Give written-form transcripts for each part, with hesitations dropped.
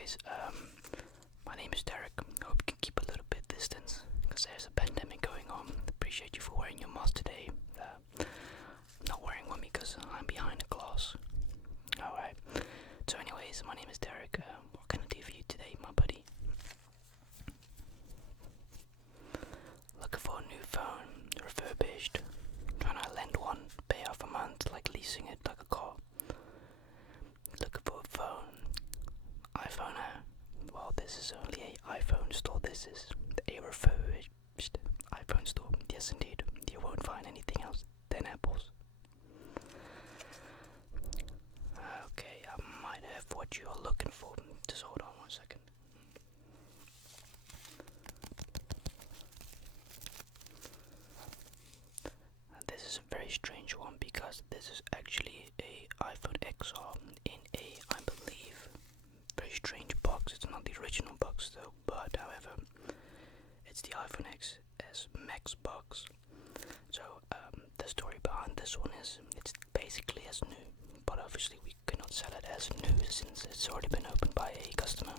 anyways, my name is Derek. Hope you can keep a little bit distance because there's a pandemic going on. Appreciate you for wearing your mask today. I'm not wearing one because I'm behind a glass. Alright. So anyways, my name is Derek. What can I do for you today, my buddy? Looking for a new phone, refurbished. Trying to lend one, pay off a month, like leasing it like a car. Looking for a phone. iPhone, well, this is only a iPhone store. This is a refurbished iPhone store. Yes, indeed. You won't find anything else than Apple's. Okay, I might have what you're looking for. Just hold on 1 second. This is a very strange one because this is actually a iPhone XR in a, I believe, very strange box. It's not the original box though, but however, it's the iPhone XS Max box. So the story behind this one is it's basically as new, but obviously we cannot sell it as new since it's already been opened by a customer.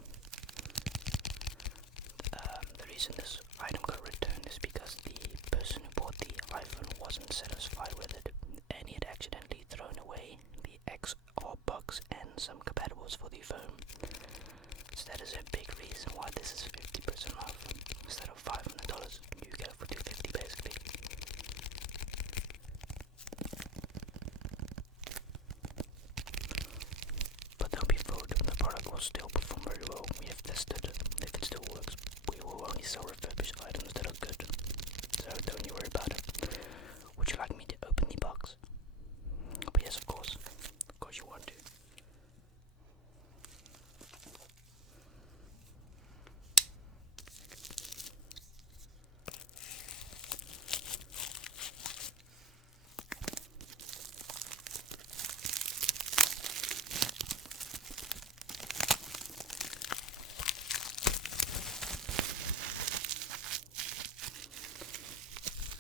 The reason this item got returned is because the person who bought the iPhone wasn't satisfied with it, and he had accidentally thrown away the XR box and some compatibles for the phone. So that is a big reason why this is 50% off. Instead of $500, you get it for $250 basically. But don't be fooled, the product will still perform very well. We have tested it. If it still works, we will only sell refurbished items that are good. So don't you worry about it. Would you like me to open the box? But yes, of course you want to.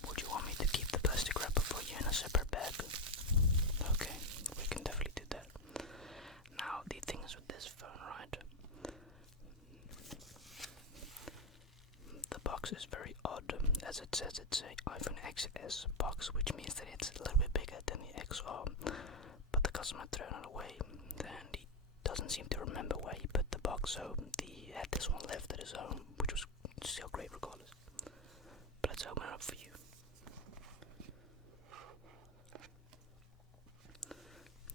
Would you want me to keep the plastic wrapper for you in a separate bag? Okay, we can definitely do that. Now, the thing is with this phone, right? The box is very odd. As it says, it's an iPhone XS box, which means that it's a little bit bigger than the XR. But the customer threw it away, and he doesn't seem to remember where he put the box, so he had this one left at his home, which was still great regardless. But let's open it up for you.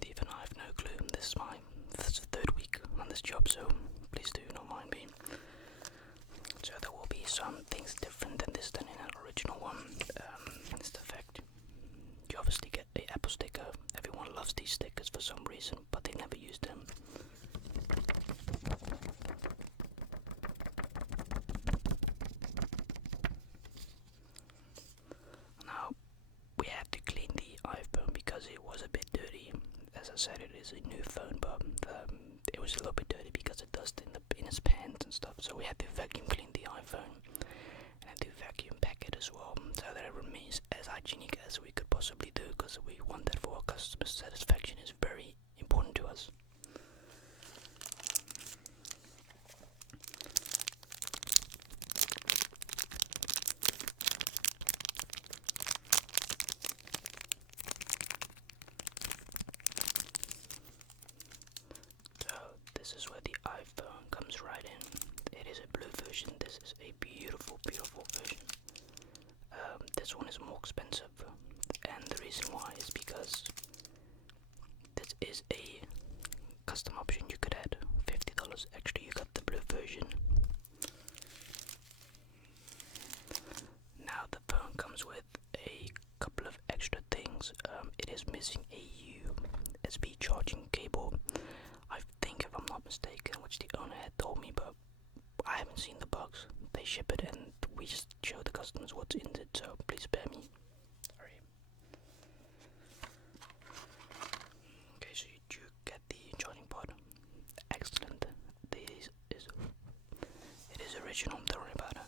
Even I have no clue. This is the third week on this job, so please do not mind me. So there will be some things different than this than in an original one. It's the fact you obviously get a Apple sticker. Everyone loves these stickers for some reason, but they never use them. Now we had to clean the iPhone because it was a bit dirty. As I said, it is a new phone, but it was a little bit dirty because it dust in its pants and stuff. So we had to vacuum clean the iPhone and had to vacuum pack it as well, so that it remains as hygienic as we could possibly do, because we want that for our customer satisfaction. Is very important to us. So this is where the iPhone comes right in. It is a blue version. This is a beautiful, beautiful version. This one is more expensive, and the reason why is because this is a custom option. You could add $50 extra. You got the blue version. Now the phone comes with a couple of extra things. It is missing a USB charging cable, I think, if I'm not mistaken, which the owner had told me, but I haven't seen the box. They ship it and we just show the customers what's in it, so please spare me. Sorry. Okay, so you do get the charging port. Excellent. It is original, don't worry about it.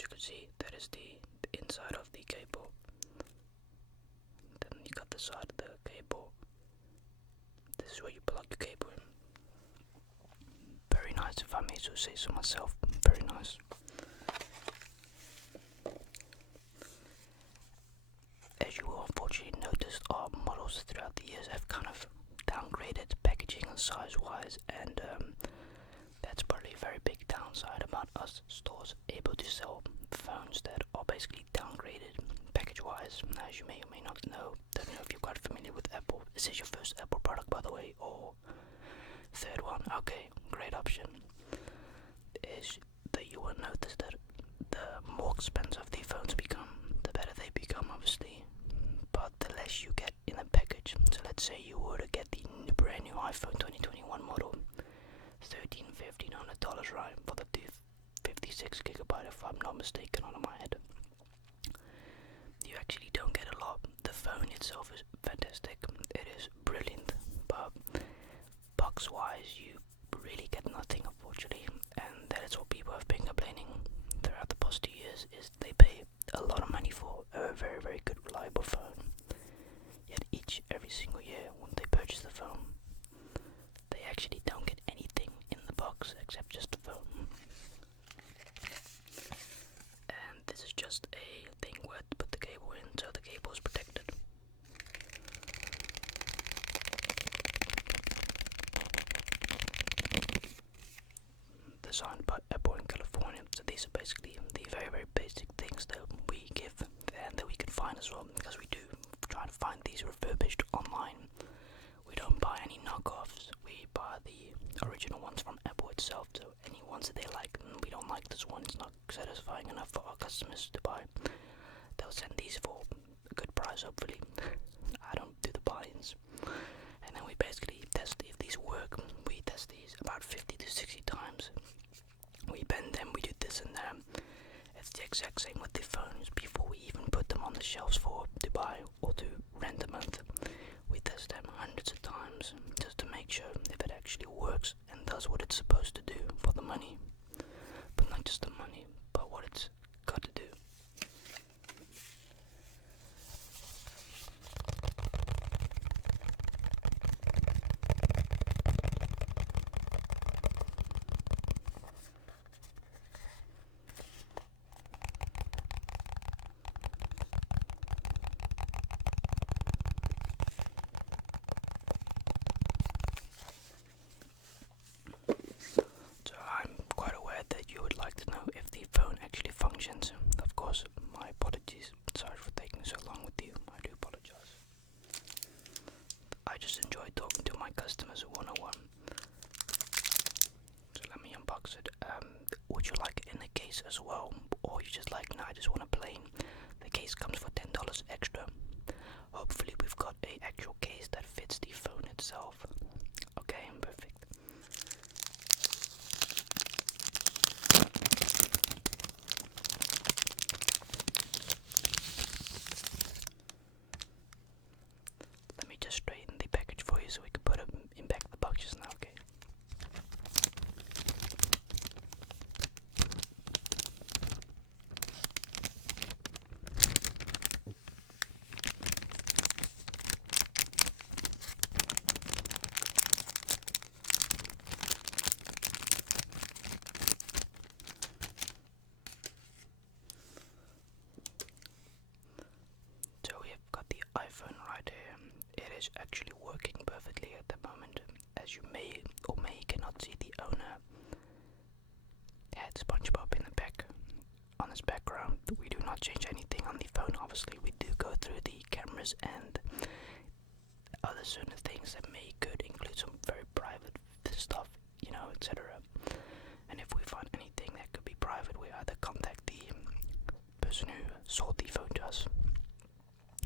You can see that is the inside of the cable. side of the cable. This is where you plug your cable in. Very nice, if I may so say so myself. Very nice. As you will unfortunately notice, our models throughout the years have kind of downgraded packaging and size wise, and that's probably a very big downside about us stores able to sell phones that are basically downgraded package wise. As you may or may not know, don't know if you're quite familiar with Apple. Is this your first Apple product, by the way, or third one? Okay, great option. Is that you will notice that the more expensive the phones become, the better they become, obviously, but the less you get in a package. So let's say you were to get the brand new iPhone 2021 model, $1,300, right, for the 256GB, if I'm not mistaken, on my head. You actually don't get a lot. The phone itself is fantastic, it is brilliant, but box wise you really get nothing, unfortunately, and that is what people have been complaining throughout the past 2 years, is they pay a lot of money for a very, very good, reliable phone, yet every single year when they purchase the phone, they actually don't get anything in the box except just the phone. And this is just a thing where to put the cable in, so the cable is protected. Designed by Apple in California. So these are basically the very, very basic things that we give and that we can find as well, because we do try to find these refurbished online. We don't buy any knockoffs, we buy the original ones from Apple itself. So any ones that they like, we don't like this one, it's not satisfying enough for our customers to buy, they'll send these for a good price, hopefully. I don't do the buy-ins. And then we basically test if these work. We test these about 50 to 60 times. We bend them, we do this and that. It's the exact same with the phones. Before we even put them on the shelves to buy or to rent a month, we test them hundreds of times just to make sure if it actually works and does what it's supposed to do for the money. But not just the money, but what it's got to do. So I'm quite aware that you would like to know if the phone actually functions. Of course, my apologies. Sorry for taking so long with you. I do apologize. I just enjoy talking to my customers one-on-one. So let me unbox it. Would you like it in a case as well? Or you just like, no, I just want a plain. The case comes for $10 extra. Hopefully we've got a actual case that fits the phone itself. Okay, perfect. Let me just straighten the package for you so we can put it in back the boxes now, okay? So we have got the iPhone right here. It is actually working perfectly at the moment. As you may or may cannot see, the owner had SpongeBob in the back on his background. We do not change anything on the phone, obviously. We do go through the cameras and other certain things that could include some very private stuff, etc. And if we find anything that could be private, we either contact the person who sold the phone to us,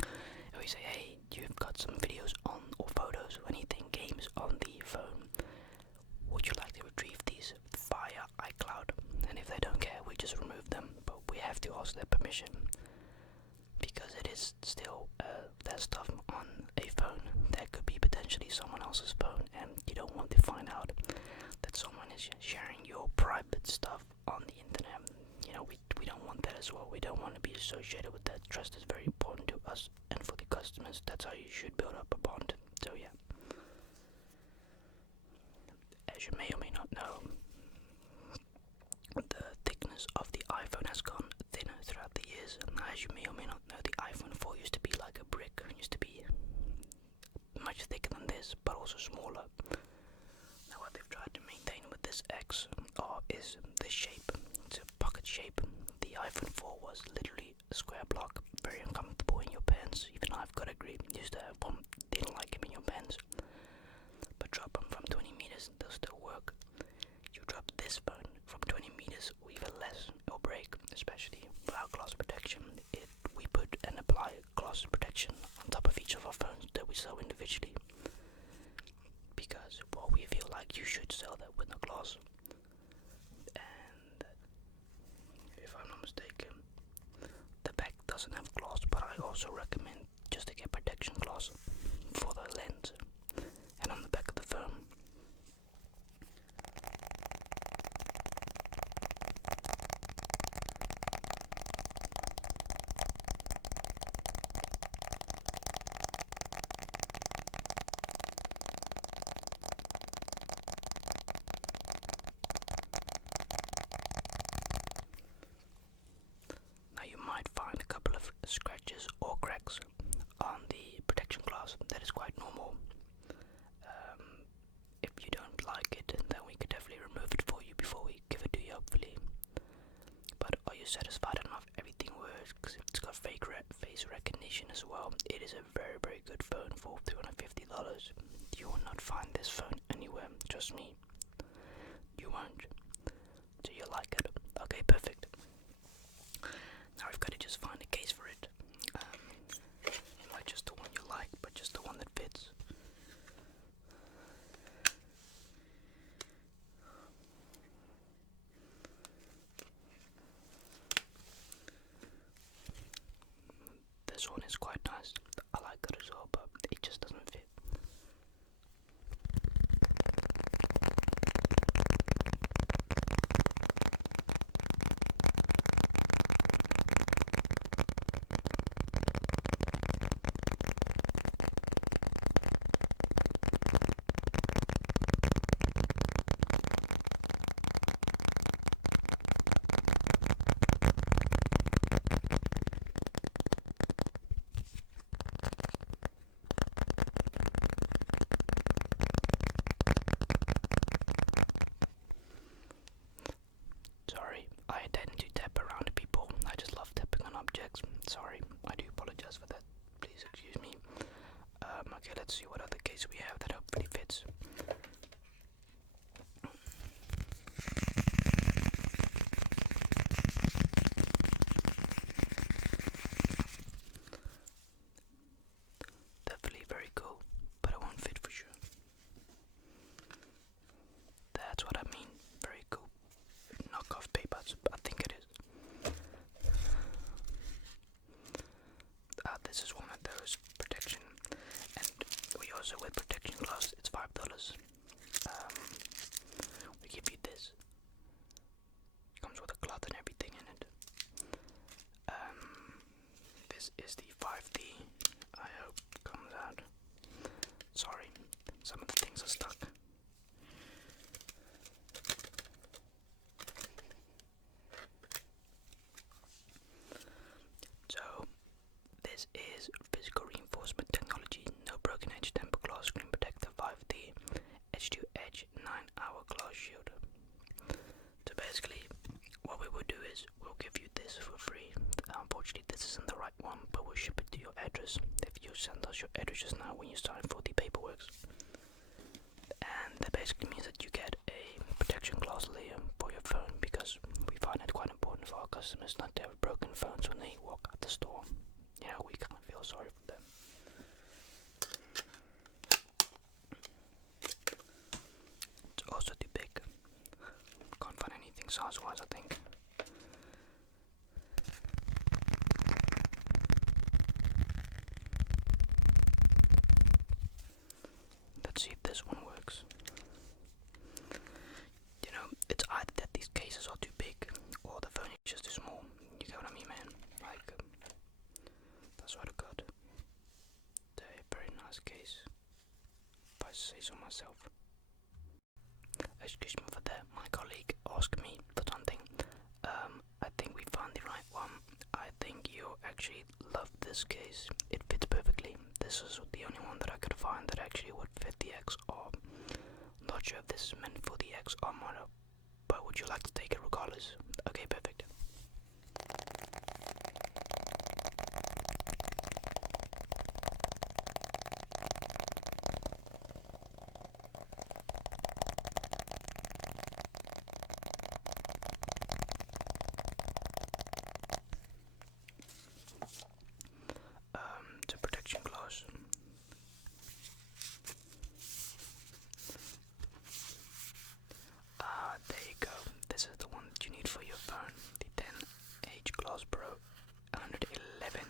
and we say, hey, you've got some videos on, or photos, or anything, games on the phone, would you like to retrieve these via iCloud? And if they don't care, we just remove them, but we have to ask their permission, because it is still their stuff on a phone that could be potentially someone else's phone, and you don't want to find out that someone is sharing your private stuff on the internet. We don't want that as well. We don't want to be associated with that. Trust is very important to us and for the customer. customers. That's how you should build up a bond. So yeah, as you may or may not know, the thickness of the iPhone has gone thinner throughout the years. As you may or may not know, the iPhone 4 used to be like a brick, used to be much thicker than this, but also smaller. Now what they've tried to maintain with this X is the shape. It's a pocket shape. The iPhone 4 was literally a square block, very uncomfortable in your pants. Even I've got to agree, used to have one, didn't like him in your pants. But drop them from 20 meters, they'll still work. You drop this phone from 20 meters or even less, it'll break, especially without gloss protection. We put and apply gloss protection on top of each of our phones that we sell individually, because well, we feel like you should sell that with no gloss. And if I'm not mistaken, the back doesn't have gloss, but I also recommend just to get protection gloss for the lens and on the back of the phone. Now you might find a couple of scratches or cracks on the protection glass. That is quite normal. If you don't like it, then we could definitely remove it for you before we give it to you, hopefully. But are you satisfied enough? Everything works, because it's got face recognition as well. It is a very, very good phone for $350. You will not find this phone anywhere, trust me. You won't. So you like it? Okay, perfect. Now we've got to just find a case for it. Not just the one you like, but just the one that fits. This one is quite nice. I like it as well, but it just doesn't fit. Sorry, I tend to tap around people. I just love tapping on objects. Sorry, I do apologize for that. Please excuse me. Okay, let's see what other case we have that hopefully fits. Definitely very cool, but it won't fit for sure. That's what I mean, very cool. Knockoff papers, I think it is. This is one of those protection, and we also with protection gloves, it's $5. We give you this. Comes with a cloth and everything in it. This is the 5D. I hope it comes out. Sorry, some of the things are stuck. So, this is physical reinforcement technology, no broken edge tempered glass screen protector 5D, edge to edge 9-hour glass shield. So basically, what we will do is we'll give you this for free. Unfortunately, this isn't the right one, but we'll ship it to your address if you send us your address just now when you sign for the paperwork. And that basically means that you get a protection glass layer for your phone, because we find it quite important for our customers not to have broken phones when they walk out the store. You know, we kind of feel sorry for them. It's also too big. Can't find anything size-wise, I think. Let's see if this one works. You know, it's either that these cases are too big or the phone is just too small. You get what I mean, man? Like, that's what I got. say so myself. Excuse me for that. My colleague asked me for something. I think we found the right one. I think you actually love this case. It fits perfectly. This is the only one that I could find that actually would fit the XR. Not sure if this is meant for the XR model, but would you like to take it regardless? Okay, perfect. The protection glass. There you go. This is the one that you need for your phone. The 10H Glass Pro 111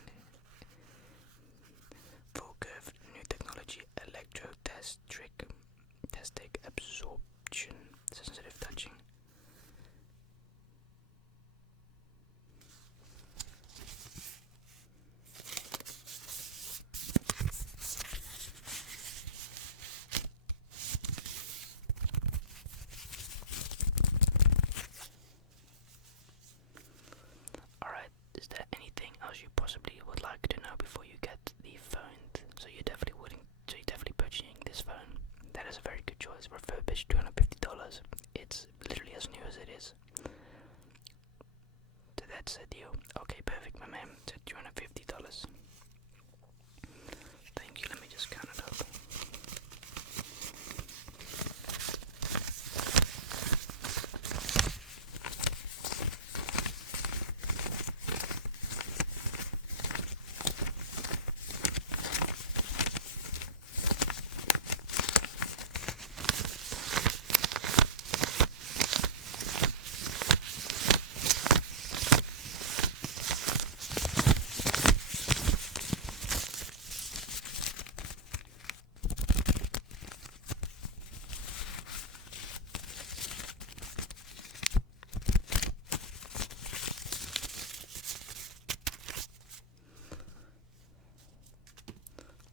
full curved new technology electrotestic absorption sensitive touching. Alright, is there anything else you possibly would like to know before you get the phone? So you're definitely purchasing this phone. That is a very good choice. Refurbished, $250. It's literally as new as it is. So that's a deal. Okay, perfect, my man. So $250. Thank you. Let me just count it up.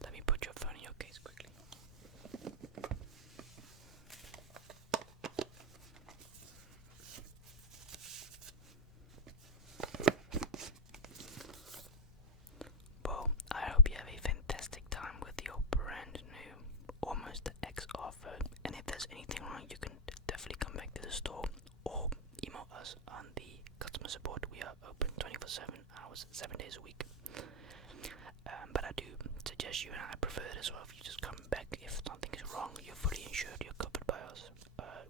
Let me put your phone in your case quickly. Well, I hope you have a fantastic time with your brand new, almost XR phone. And if there's anything wrong, you can definitely come back to the store or email us on the customer support. We are open 24/7 hours, 7 days a week. But I do suggest you, and I prefer it as well, if you just come back if something is wrong. You're fully insured, you're covered by us,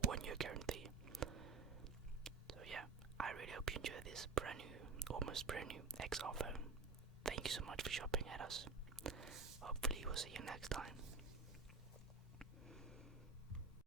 1 year guarantee. So yeah, I really hope you enjoy this brand new, almost brand new XR phone. Thank you so much for shopping at us. Hopefully we'll see you next time.